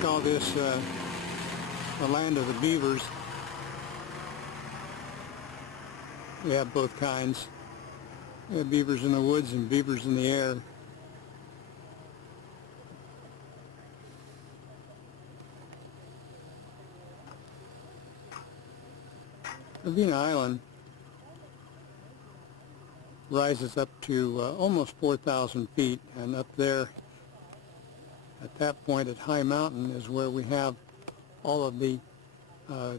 call this the land of the beavers. We have both kinds. We have beavers in the woods and beavers in the air. Ravina Island rises up to almost 4,000 feet, and up there at that point at High Mountain is where we have all of the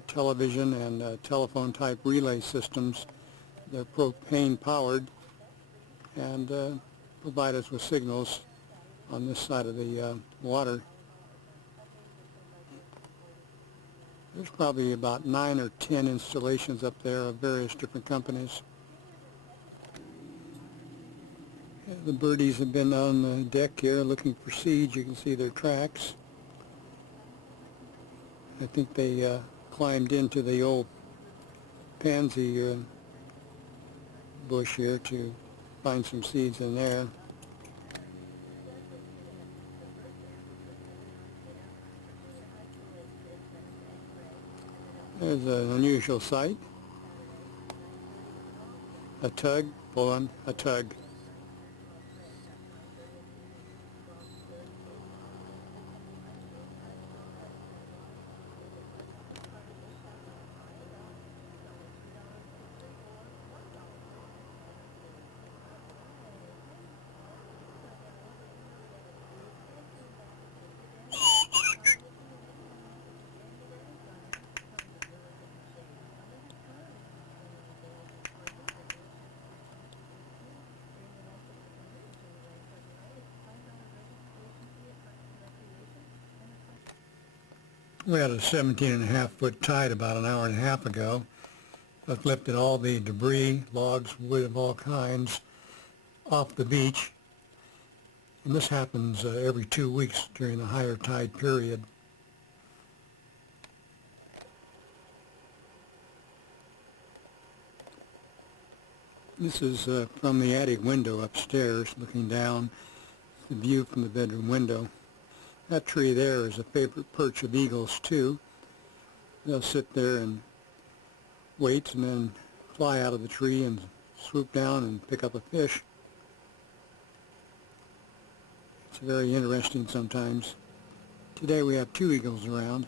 television and telephone type relay systems. They're propane powered and provide us with signals on this side of the water. There's probably about 9 or 10 installations up there of various different companies. The birdies have been on the deck here looking for seeds. You can see their tracks. I think they climbed into the old pansy bush here to find some seeds in there. There's an unusual sight. A tug pulling a tug. We had a 17.5-foot tide about an hour and a half ago. That lifted all the debris, logs, wood of all kinds off the beach. And this happens every 2 weeks during the higher tide period. This is from the attic window upstairs, looking down, the view from the bedroom window. That tree there is a favorite perch of eagles too. They'll sit there and wait and then fly out of the tree and swoop down and pick up a fish. It's very interesting sometimes. Today we have 2 eagles around.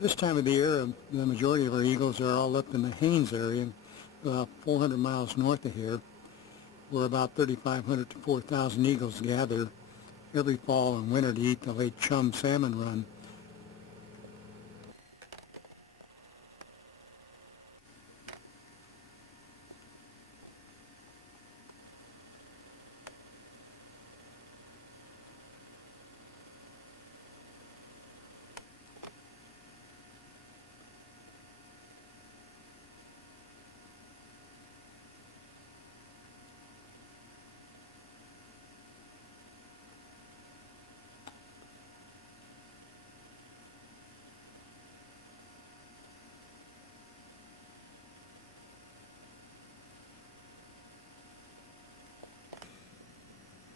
This time of the year, the majority of our eagles are all up in the Haines area, about 400 miles north of here, where about 3,500 to 4,000 eagles gather every fall and winter to eat the Lake Chum salmon run.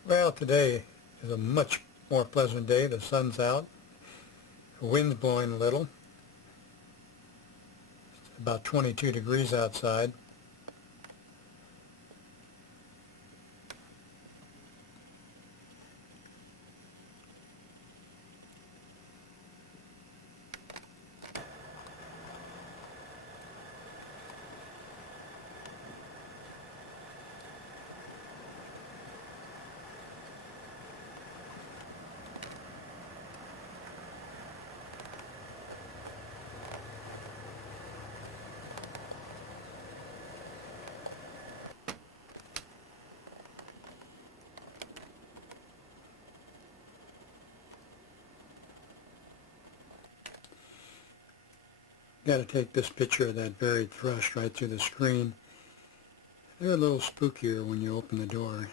Well, today is a much more pleasant day. The sun's out. The wind's blowing a little. It's about 22 degrees outside. Got to take this picture of that buried thrush right through the screen. They're a little spookier when you open the door.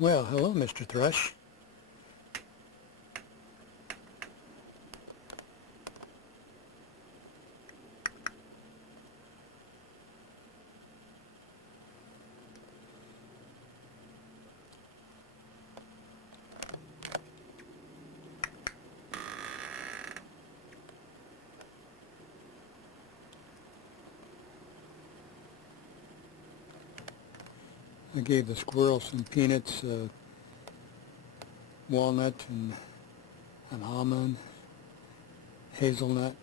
Well, hello, Mr. Thrush. I gave the squirrel some peanuts, walnut, and an almond, hazelnut.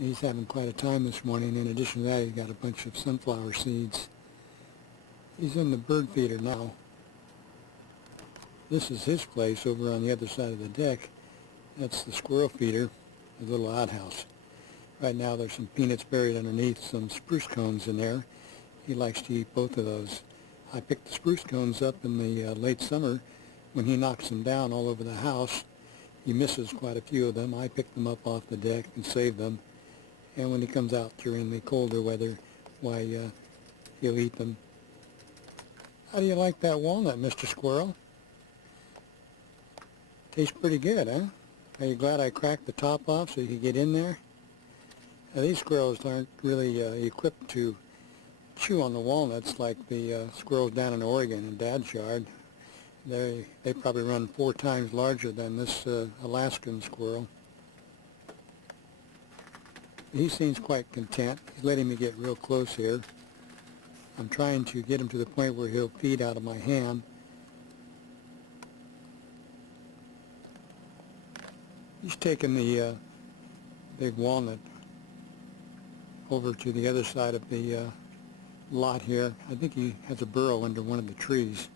He's having quite a time this morning. In addition to that, he's got a bunch of sunflower seeds. He's in the bird feeder now. This is his place over on the other side of the deck. That's the squirrel feeder, the little outhouse. Right now there's some peanuts buried underneath some spruce cones in there. He likes to eat both of those. I picked the spruce cones up in the late summer when he knocks them down all over the house. He misses quite a few of them. I pick them up off the deck and save them. And when he comes out during the colder weather, why, he'll eat them. How do you like that walnut, Mr. Squirrel? Tastes pretty good, huh? Are you glad I cracked the top off so you could get in there? Now, these squirrels aren't really equipped to chew on the walnuts like the squirrels down in Oregon in Dad's yard. They probably run 4 times larger than this Alaskan squirrel. He seems quite content. He's letting me get real close here. I'm trying to get him to the point where he'll feed out of my hand. He's taken the big walnut over to the other side of the lot here. I think he has a burrow under one of the trees.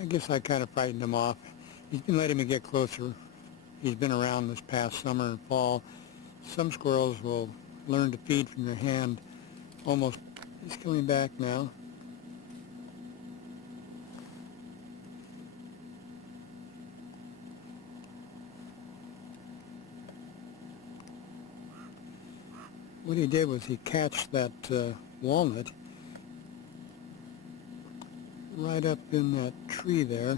I guess I kind of frightened him off. He's been letting me get closer. He's been around this past summer and fall. Some squirrels will learn to feed from your hand almost. He's coming back now. What he did was he catched that walnut right up in that tree there.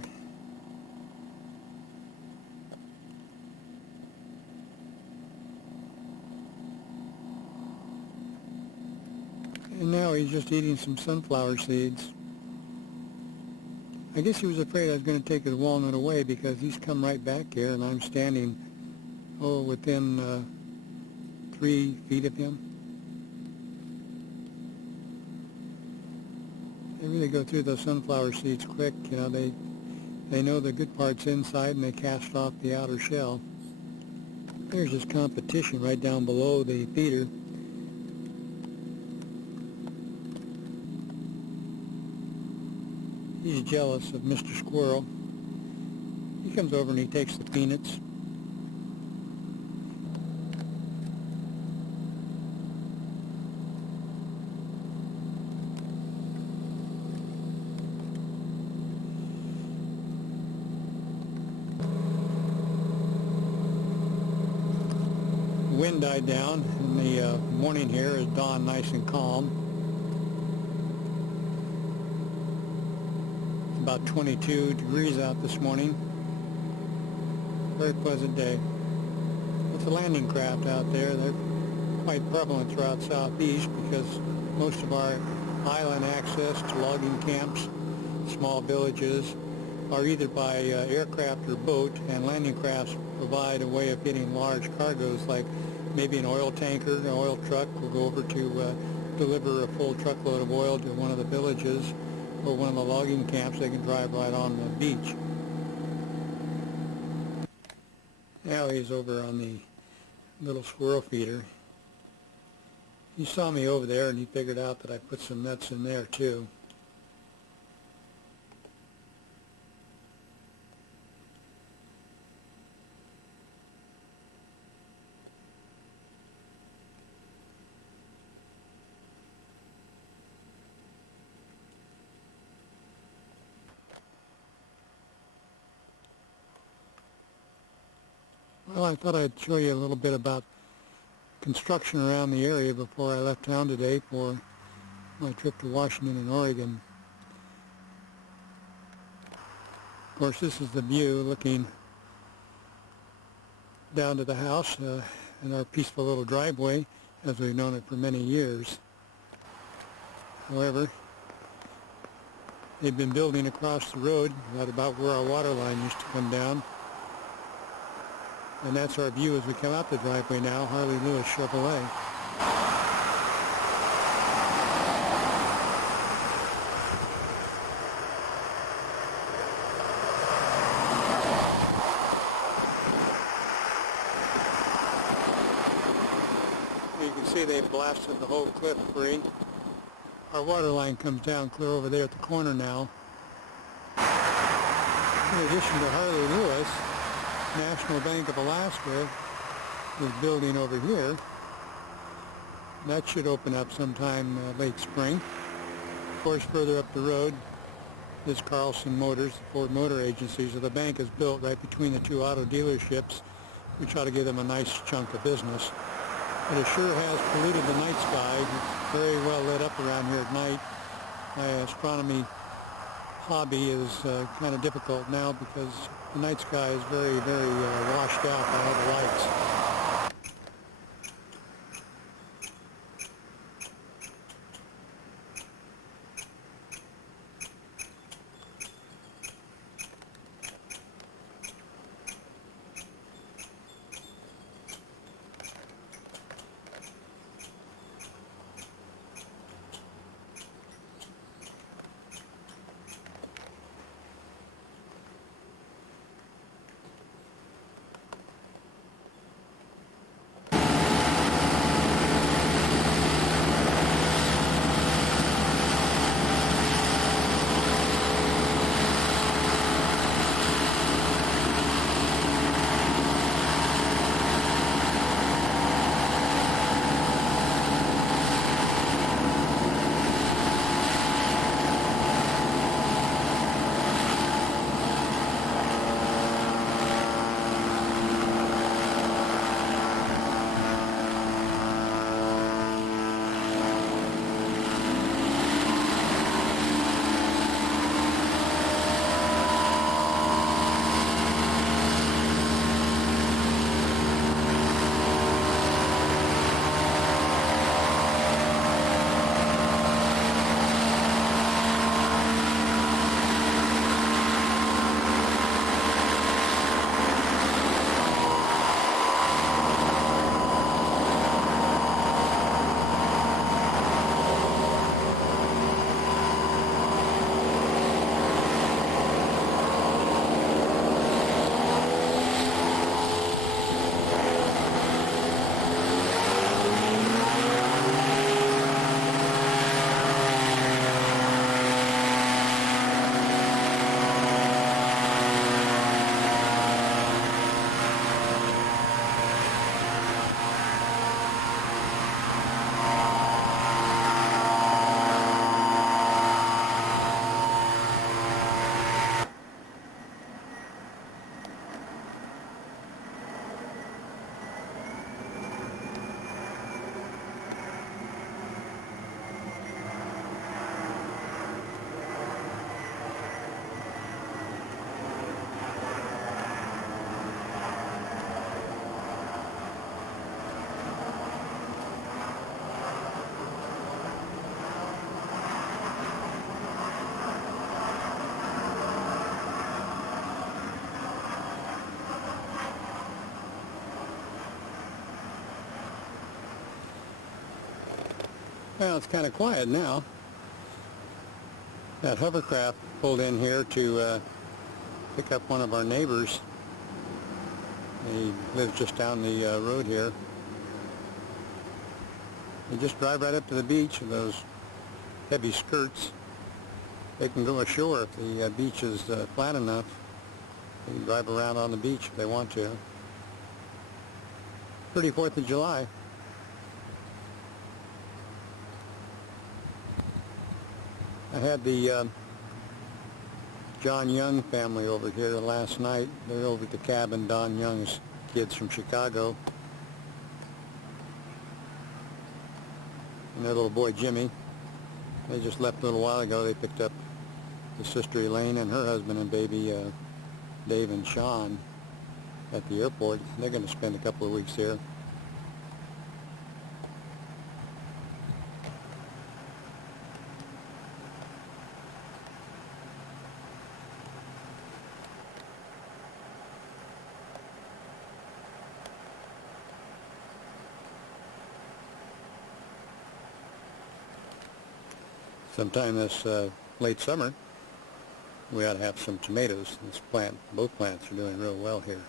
And now he's just eating some sunflower seeds. I guess he was afraid I was going to take his walnut away because he's come right back here and I'm standing, within 3 feet of him. They really go through those sunflower seeds quick. You know, they know the good part's inside and they cast off the outer shell. There's this competition right down below the feeder. He's jealous of Mr. Squirrel. He comes over and he takes the peanuts. The wind died down and the morning here is dawn nice and calm. About 22 degrees out this morning. Very pleasant day. It's a landing craft out there. They're quite prevalent throughout Southeast because most of our island access to logging camps, small villages, are either by aircraft or boat, and landing crafts provide a way of getting large cargoes, like maybe an oil tanker, an oil truck will go over to deliver a full truckload of oil to one of the villages or one of the logging camps. They can drive right on the beach. Now he's over on the little squirrel feeder. He saw me over there and he figured out that I put some nuts in there too. I thought I'd show you a little bit about construction around the area before I left town today for my trip to Washington and Oregon. Of course, this is the view looking down to the house in our peaceful little driveway as we've known it for many years. However, they've been building across the road right about where our water line used to come down. And that's our view as we come out the driveway now, Harley Lewis Chevrolet. You can see they've blasted the whole cliff free. Our water line comes down clear over there at the corner now. In addition to Harley Lewis, National Bank of Alaska is building over here. That should open up sometime late spring. Of course, further up the road is Carlson Motors, the Ford Motor Agency. So the bank is built right between the two auto dealerships, which ought to give them a nice chunk of business. But it sure has polluted the night sky. It's very well lit up around here at night. My astronomy hobby is kind of difficult now because the night sky is very, very washed out by all the lights. Well, it's kind of quiet now. That hovercraft pulled in here to pick up one of our neighbors. He lives just down the road here. You just drive right up to the beach with those heavy skirts. They can go ashore if the beach is flat enough. They can drive around on the beach if they want to. Pretty 4th of July. I had the John Young family over here last night. They're over at the cabin. Don Young's kids from Chicago. And their little boy Jimmy. They just left a little while ago. They picked up his sister Elaine and her husband and baby Dave and Sean at the airport. They're going to spend a couple of weeks here. Sometime this late summer, we ought to have some tomatoes. Both plants are doing real well here.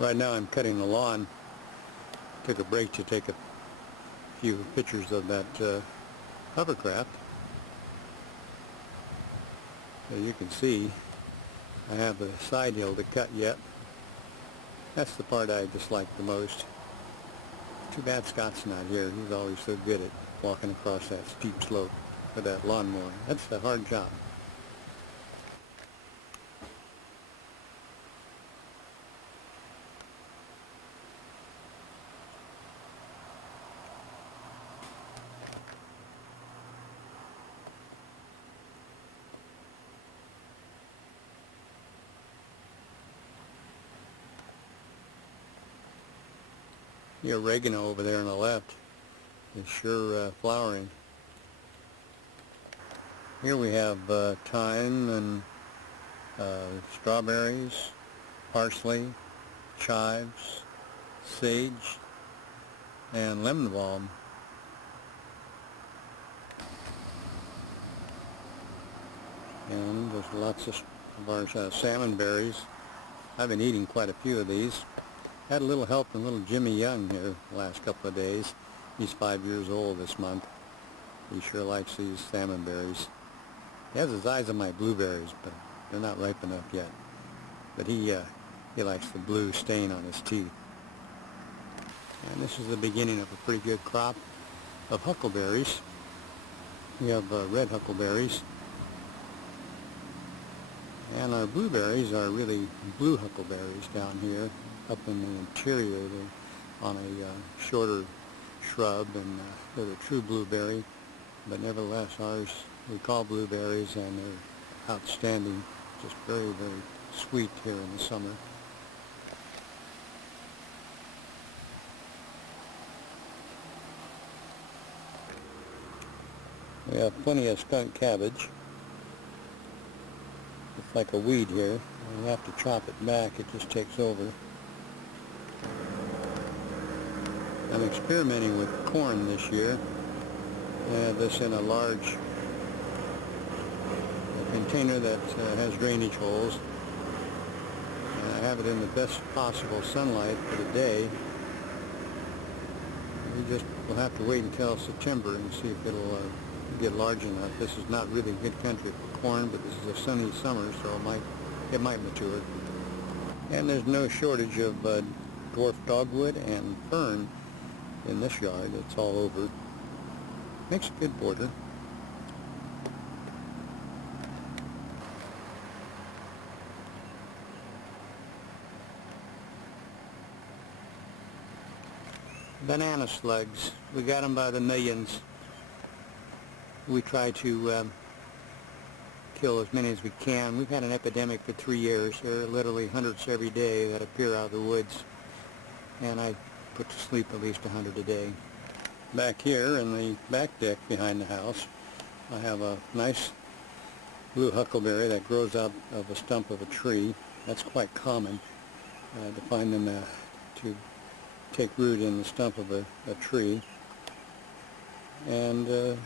Right now I'm cutting the lawn. Took a break to take a few pictures of that hovercraft. As you can see, I have the side hill to cut yet. That's the part I dislike the most. Too bad Scott's not here. He's always so good at walking across that steep slope with that lawnmower. That's a hard job. The oregano over there on the left is sure flowering. Here we have thyme and strawberries, parsley, chives, sage, and lemon balm. And there's lots of our salmon berries. I've been eating quite a few of these. Had a little help from little Jimmy Young here the last couple of days. He's 5 years old this month. He sure likes these salmon berries. He has his eyes on my blueberries, but they're not ripe enough yet. But he likes the blue stain on his teeth. And this is the beginning of a pretty good crop of huckleberries. We have red huckleberries. And our blueberries are really blue huckleberries down here. Up in the interior, they're on a shorter shrub, and they're the true blueberry. But nevertheless, ours we call blueberries, and they're outstanding, just very, very sweet here in the summer. We have plenty of skunk cabbage. It's like a weed here. We have to chop it back, it just takes over. I'm experimenting with corn this year. I have this in a large container that has drainage holes. And I have it in the best possible sunlight for the day. We'll have to wait until September and see if it'll get large enough. This is not really good country for corn, but this is a sunny summer, so it might mature. And there's no shortage of dwarf dogwood and fern in this yard. It's all over. Makes a good border. Banana slugs. We got them by the millions. We try to kill as many as we can. We've had an epidemic for 3 years. There are literally hundreds every day that appear out of the woods. And I put to sleep at least 100 a day. Back here in the back deck behind the house, I have a nice blue huckleberry that grows out of a stump of a tree. That's quite common to find them to take root in the stump of a tree. And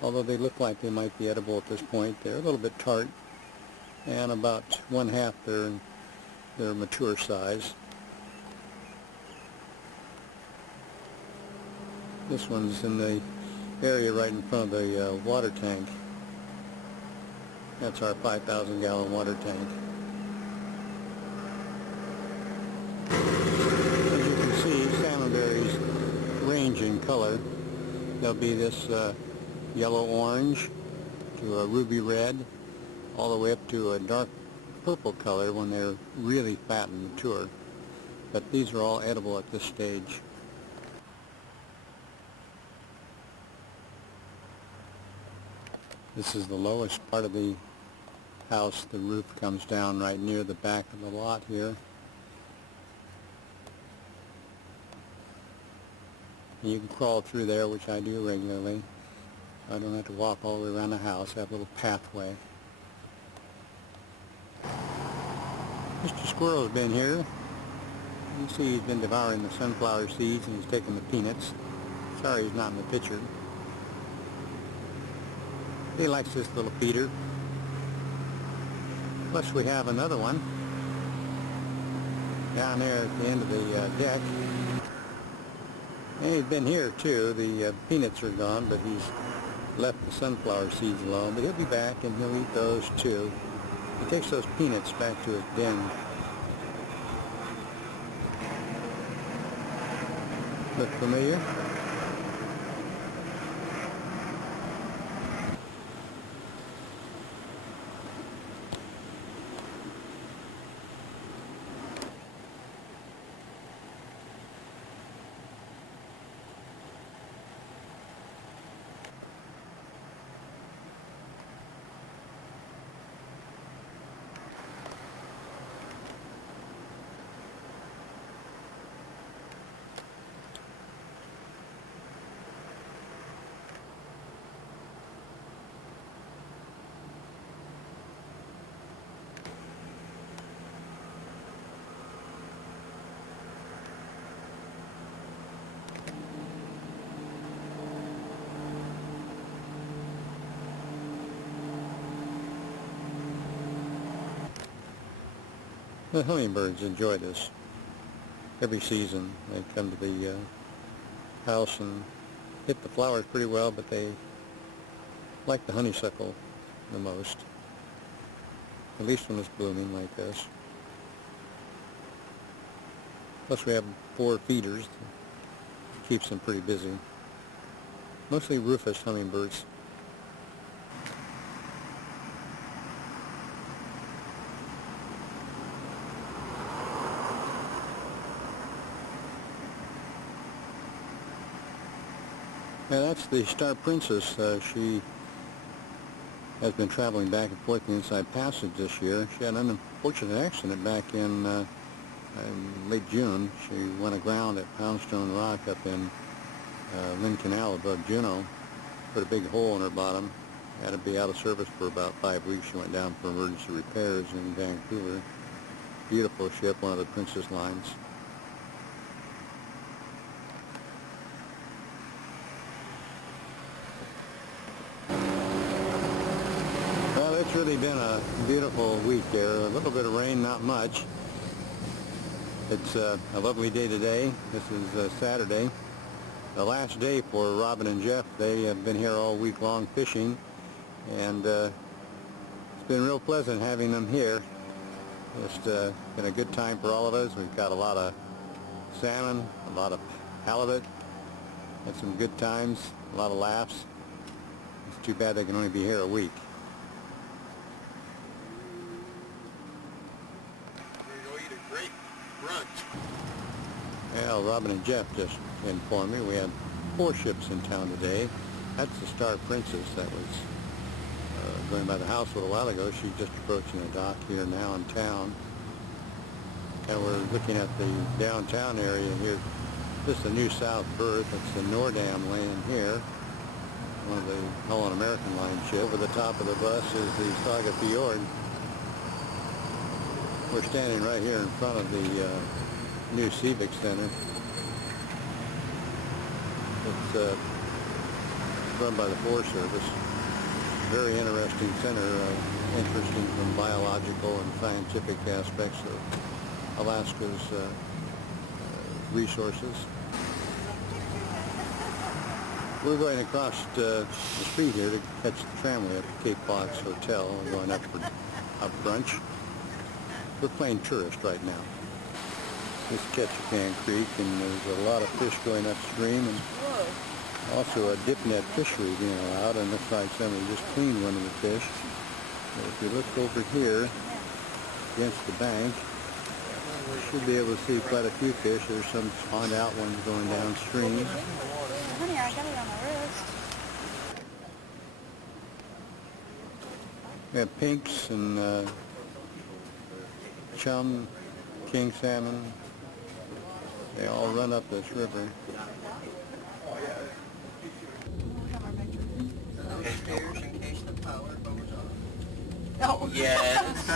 although they look like they might be edible at this point, they're a little bit tart, and about 1/2 their mature size. This one's in the area right in front of the water tank. That's our 5,000-gallon water tank. As you can see, salmon berries range in color. color. There'll be this yellow-orange to a ruby red, all the way up to a dark purple color when they're really fat and mature. But these are all edible at this stage. This is the lowest part of the house. The roof comes down right near the back of the lot here. And you can crawl through there, which I do regularly. I don't have to walk all the way around the house. I have a little pathway. Mr. Squirrel's been here. You see he's been devouring the sunflower seeds and he's taking the peanuts. Sorry he's not in the picture. He likes this little feeder. Plus we have another one down there at the end of the deck. And he's been here too. The peanuts are gone, but he's left the sunflower seeds alone. But he'll be back and he'll eat those too. He takes those peanuts back to his den. Look familiar? The hummingbirds enjoy this. Every season they come to the house and hit the flowers pretty well, but they like the honeysuckle the most, at least when it's blooming like this. Plus we have 4 feeders. Keeps them pretty busy. Mostly rufous hummingbirds. Yeah, that's the Star Princess. She has been traveling back and forth in the Inside Passage this year. She had an unfortunate accident back in late June. She went aground at Poundstone Rock up in Lynn Canal above Juneau. Put a big hole in her bottom. Had to be out of service for about 5 weeks. She went down for emergency repairs in Vancouver. Beautiful ship, one of the Princess lines. Well, it's really been a beautiful week there. A little bit of rain, not much. It's a lovely day today. This is Saturday. The last day for Robin and Jeff. They have been here all week long fishing, and it's been real pleasant having them here. Just been a good time for all of us. We've got a lot of salmon, a lot of halibut, had some good times, a lot of laughs. It's too bad they can only be here a week. We're going to eat a great brunch. Well, Robin and Jeff just informed me we had 4 ships in town today. That's the Star Princess that was going by the house a little while ago. She's just approaching the dock here now in town. And we're looking at the downtown area here. This is the New South berth. It's the Nordam laying here. One of the Holland American Line ships. Over the top of the bus is the Saga Fjord. We're standing right here in front of the new Civic Center. It's run by the Forest Service. Very interesting center, interesting from biological and scientific aspects of Alaska's resources. We're going across the street here to catch the tramway up to Cape Fox Hotel. We're going up for brunch. We're playing tourist right now. This is Ketchikan Creek, and there's a lot of fish going upstream. And Also a dip net fishery being allowed, and looks like somebody just cleaned one of the fish. So if you look over here against the bank, you should be able to see quite a few fish. There's some spawned out ones going downstream. Honey, I got it on my wrist. We have pinks and chum, king salmon. They all run up this river. Stairs in case the power goes off. Oh. Yes, the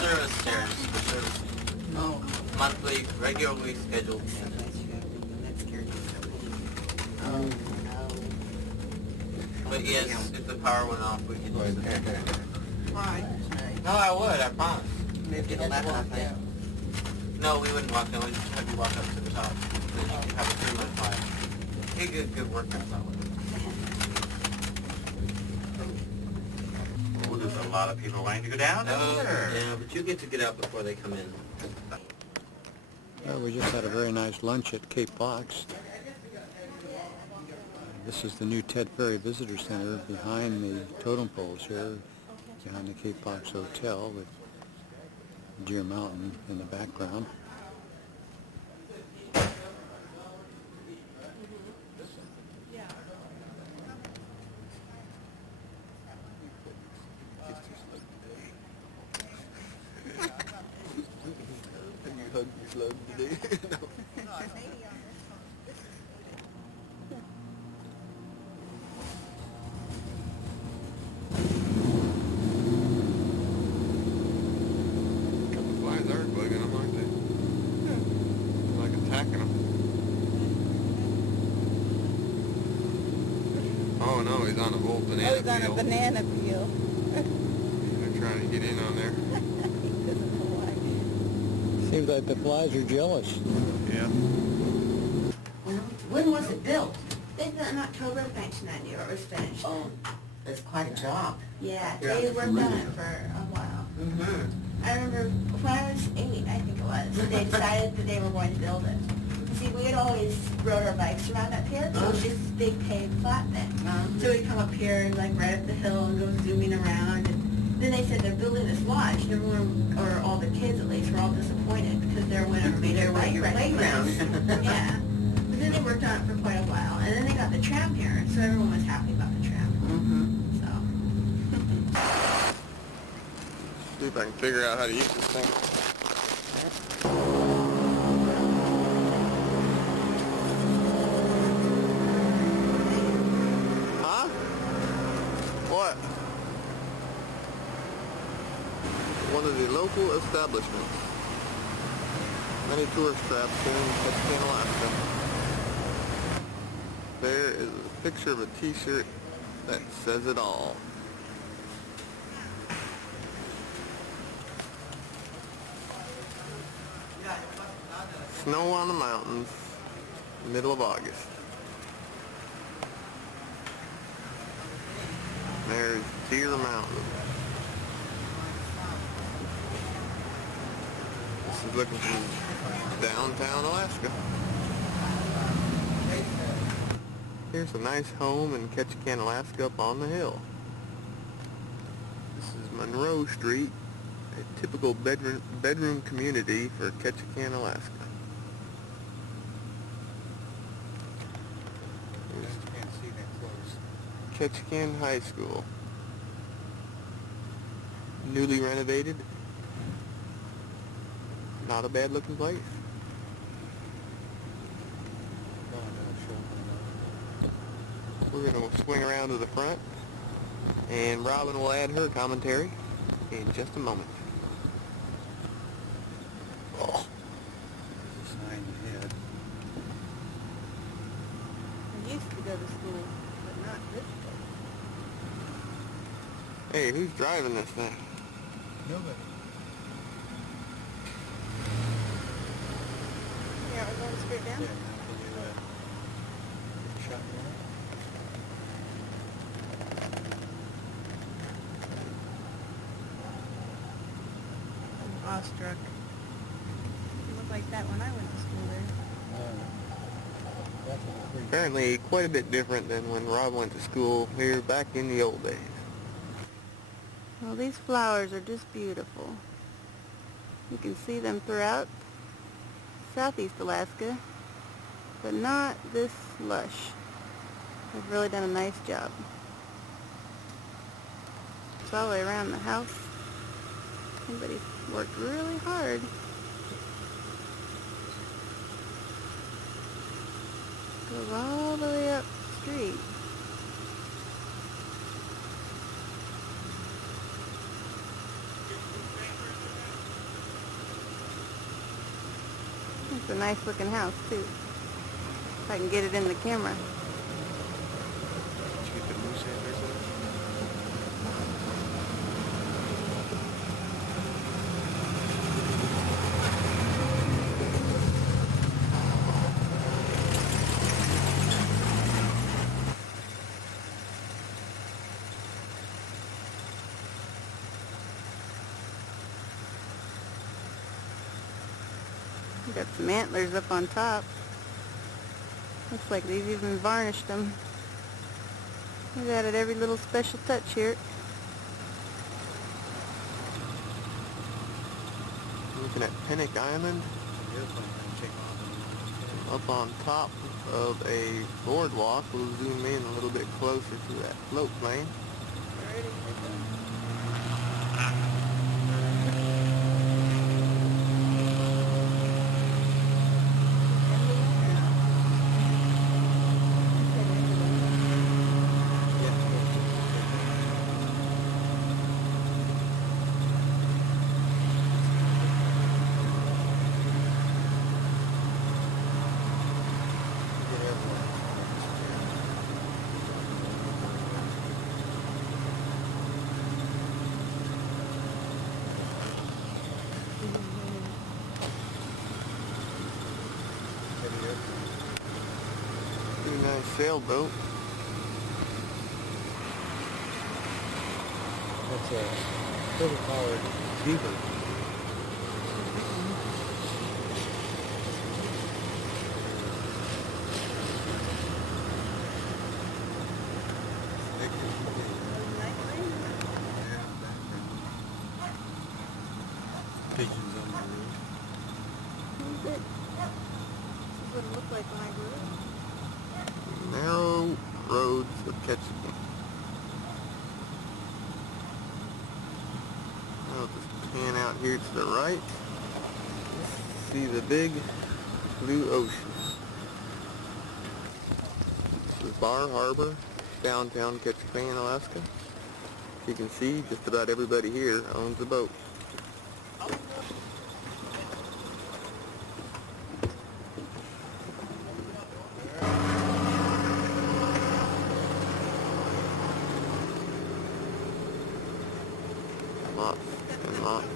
service stairs for servicing. Oh. Monthly, regularly scheduled maintenance. But yes, if the power went off, we could use it. Why? No, I would, I promise. Maybe get a left off there. No, we wouldn't walk down, we'd just have you walk up to the top. Then you could have a 3-month fire. Hey, good workout that way. Oh, there's a lot of people wanting to go down there. Yeah, but you get to get out before they come in. Well, we just had a very nice lunch at Cape Fox. This is the new Ted Ferry Visitor Center behind the totem poles here, behind the Cape Fox Hotel with Deer Mountain in the background. Flies are bugging them, aren't they? Like attacking them. Oh no, he's on a old banana Oh, he's on a peel. banana peel. They're trying to get in on there. He doesn't know why. Seems like the flies are jealous. Yeah. When was it built? It's in October of 1990 where it was finished. Oh, that's quite a job. Yeah, You're they not worked on familiar. it for a while. Mm-hmm. I remember when I was 8, I think it was, they decided that they were going to build it. See, we had always rode our bikes around up here, so it was just this big paved flat thing. So we'd come up here, like right up the hill and go zooming around. And then they said they're building this lodge, and everyone, or all the kids at least, were all disappointed because there went a major There went bike your riding playground. place. Yeah. But then they worked on it for quite a while, and then they got the tram here, so everyone was happy about the tram. Mm-hmm. So. See if I can figure out how to use this thing. Huh? What? One of the local establishments. Many tourist traps here in Ketchikan, Alaska. There is a picture of a t-shirt that says it all. Snow on the mountains, middle of August. There's Deer Mountain. This is looking from downtown Alaska. Here's a nice home in Ketchikan, Alaska up on the hill. This is Monroe Street, a typical bedroom community for Ketchikan, Alaska. Can't see that close. Ketchikan High School. Newly renovated. Not a bad looking place. We're going to swing around to the front, and Robin will add her commentary in just a moment. Oh. Sign ahead. I used to go to school, but not this way. Hey, who's driving this thing? Nobody. Yeah, we're going straight down. Yeah, now can you get a shot now? I'm awestruck. It looked like that when I went to school there. That's a pretty Apparently quite a bit different than when Rob went to school here back in the old days. Well, these flowers are just beautiful. You can see them throughout southeast Alaska, but not this lush. They've really done a nice job. It's all the way around the house. Somebody worked really hard. Goes all the way up the street. It's a nice looking house too. If I can get it in the camera. Did you get the moose antlers in? Got some antlers up on top. Looks like they've even varnished them. They've added every little special touch here. Looking at Pennock Island, airplane gonna take off. up on top of a boardwalk. We'll zoom in a little bit closer to that float plane. Pretty nice sailboat. That's a silver-powered beaver. Pigeons on the roof. This is what it looked like when I grew up. Narrow roads of Ketchikan. I'll just pan out here to the right. See the big blue ocean. This is Bar Harbor, downtown Ketchikan, Alaska. You can see just about everybody here owns a boat. Lots and lots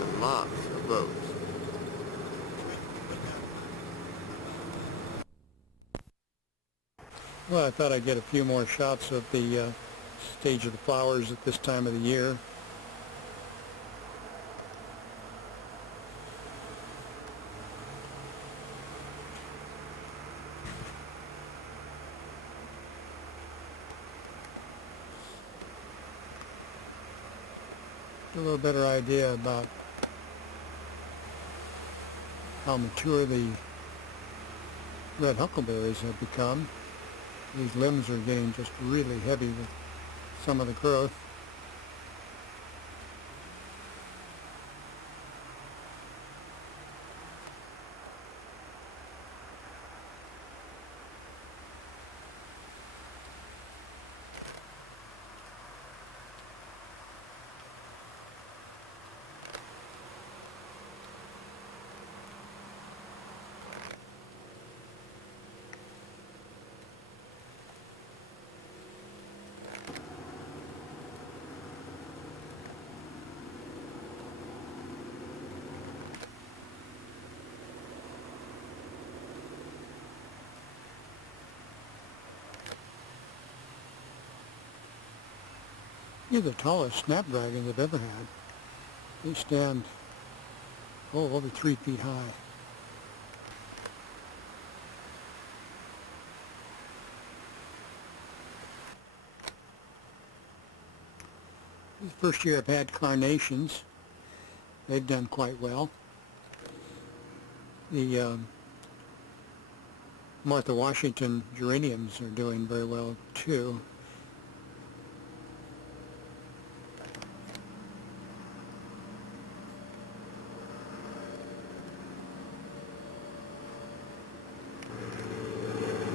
and lots of boats. Well, I thought I'd get a few more shots of the stage of the flowers at this time of the year. A little better idea about how mature the red huckleberries have become. These limbs are getting just really heavy with some of the growth. These are the tallest snapdragons I've ever had. They stand, over 3 feet high. The first year I've had carnations. They've done quite well. The Martha Washington geraniums are doing very well too.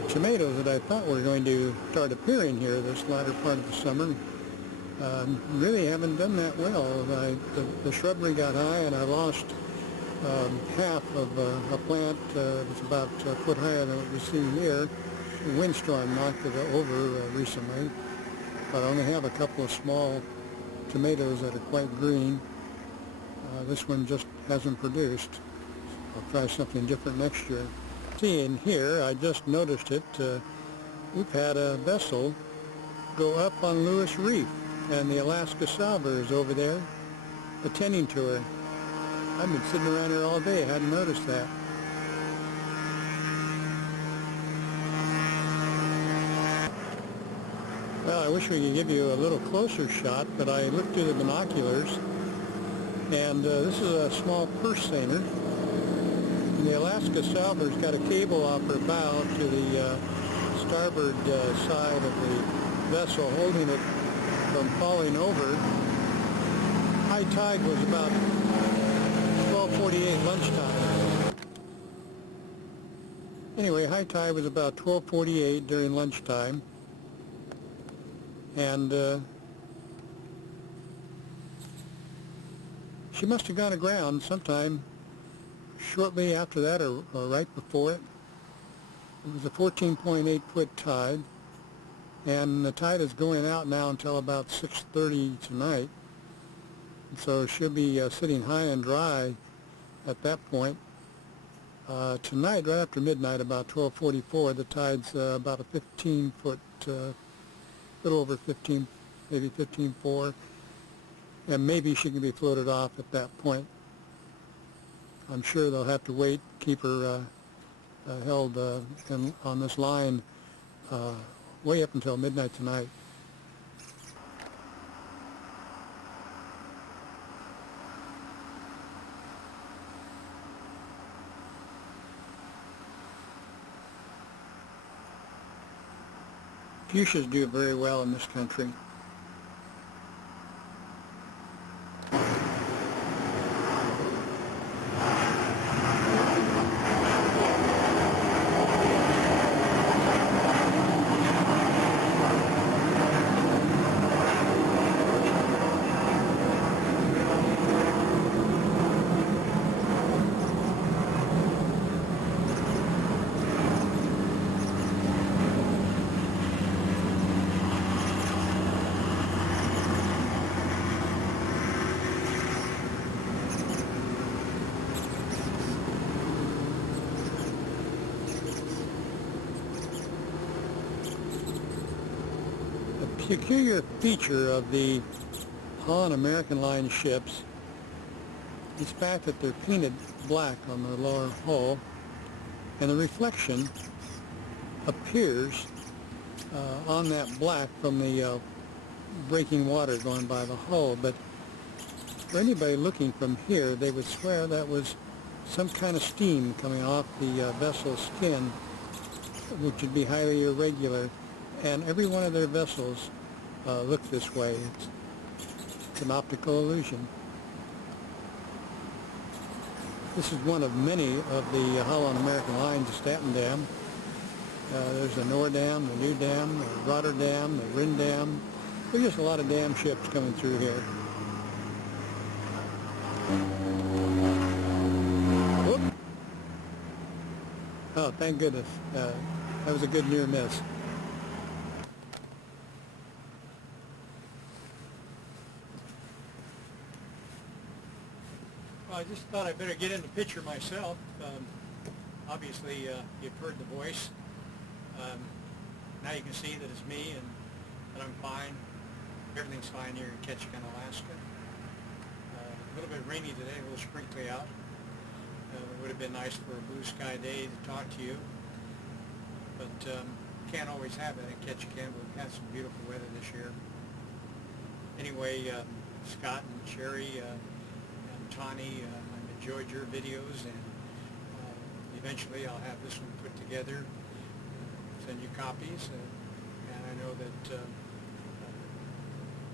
Tomatoes that I thought were going to start appearing here this latter part of the summer really haven't done that well. The shrubbery got high and I lost half of a plant that's about a foot higher than what we see here. A windstorm knocked it over recently, but I only have a couple of small tomatoes that are quite green. This one just hasn't produced. I'll try something different next year. See, in here, I just noticed it, we've had a vessel go up on Lewis Reef, and the Alaska salver is over there attending to her. I've been sitting around here all day, hadn't noticed that. Well, I wish we could give you a little closer shot, but I looked through the binoculars, and this is a small purse seiner. The Alaska salver's got a cable off her bow to the starboard side of the vessel, holding it from falling over. High tide was about 12:48 lunchtime. Anyway, high tide was about 12:48 during lunchtime, and she must have gone aground sometime shortly after that or right before it. It was a 14.8 foot tide, and the tide is going out now until about 6:30 tonight. And so she'll be sitting high and dry at that point. Tonight, right after midnight, about 12:44, the tide's about a 15 foot, little over 15, maybe 15.4, and maybe she can be floated off at that point. I'm sure they'll have to wait, keep her held on this line way up until midnight tonight. Fuchsias do very well in this country. The peculiar feature of the Holland American Line ships is the fact that they're painted black on the lower hull, and the reflection appears on that black from the breaking water going by the hull. But for anybody looking from here, they would swear that was some kind of steam coming off the vessel's skin, which would be highly irregular. And every one of their vessels look this way. It's an optical illusion. This is one of many of the Holland American Lines to Staten Dam. There's the Noordam, the New Dam, the Rotterdam, the Rindam. There's just a lot of dam ships coming through here. Whoop. Oh, thank goodness. That was a good near miss. I just thought I'd better get in the picture myself. Obviously, you've heard the voice. Now you can see that it's me and that I'm fine. Everything's fine here in Ketchikan, Alaska. A little bit rainy today, a little sprinkly out. It would have been nice for a blue sky day to talk to you. But can't always have that in Ketchikan, but we've had some beautiful weather this year. Anyway, Scott and Sherry and Tawny, I've enjoyed your videos, and eventually I'll have this one put together, send you copies, and I know that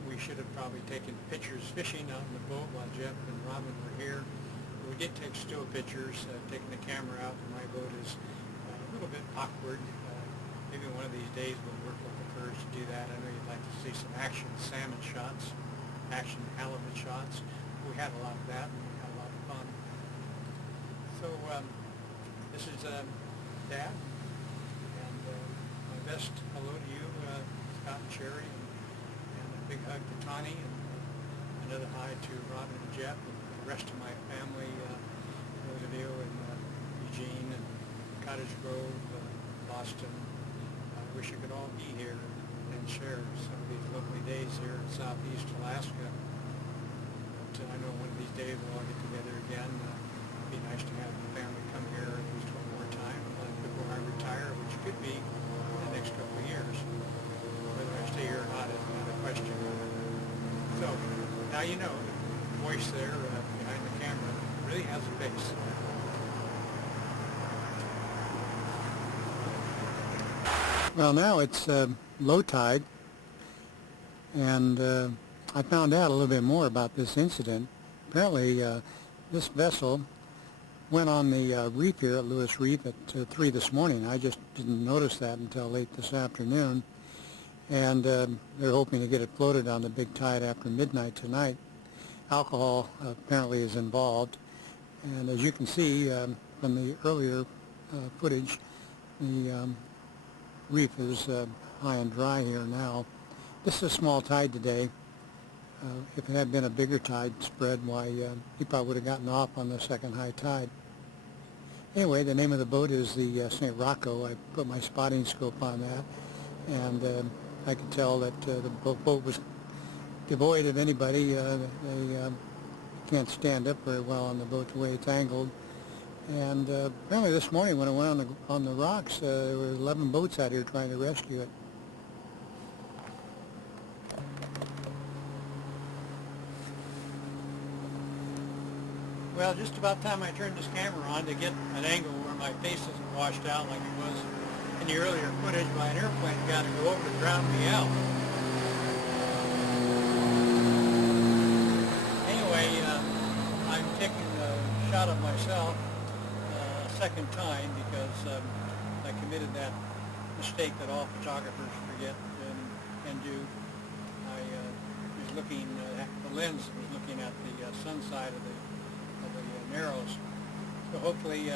we should have probably taken pictures fishing out in the boat while Jeff and Robin were here. We did take still pictures, taking the camera out. My boat is a little bit awkward. Maybe one of these days we'll work with the courage to do that. I know you'd like to see some action salmon shots, action halibut shots. We had a lot of that, and we had a lot of fun. So this is Dad, and my best hello to you, Scott and Sherry, and a big hug to Tawny, and another hi to Robin and Jeff, and the rest of my family, those of you in Eugene and Cottage Grove, Boston. I wish you could all be here and share some of these lovely days here in Southeast Alaska. But I know one of these days we'll all get together again. It'd be nice to have the family come here at least one more time before I retire, which could be in the next couple of years. Whether I stay here or not is another question. So, now you know, the voice there behind the camera really has a face. Well, now it's low tide, and I found out a little bit more about this incident. Apparently, this vessel went on the reef here at Lewis Reef at 3 this morning. I just didn't notice that until late this afternoon, and they're hoping to get it floated on the big tide after midnight tonight. Alcohol apparently is involved, and as you can see from the earlier footage, the reef is high and dry here now. This is a small tide today. If it had been a bigger tide spread, why, he probably would have gotten off on the second high tide. Anyway, the name of the boat is the St. Rocco. I put my spotting scope on that, and I could tell that the boat was devoid of anybody. They can't stand up very well on the boat the way it's angled. And apparently this morning when I went on the rocks, there were 11 boats out here trying to rescue it. Well, just about time I turned this camera on to get an angle where my face isn't washed out like it was in the earlier footage. My airplane got to go over to drown me out. Anyway, I'm taking a shot of myself second time because I committed that mistake that all photographers forget and do. I was looking at the lens, was looking at the sun side of the narrows. So hopefully,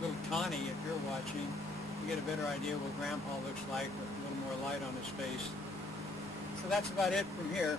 little Tawny, if you're watching, you get a better idea what Grandpa looks like with a little more light on his face. So that's about it from here.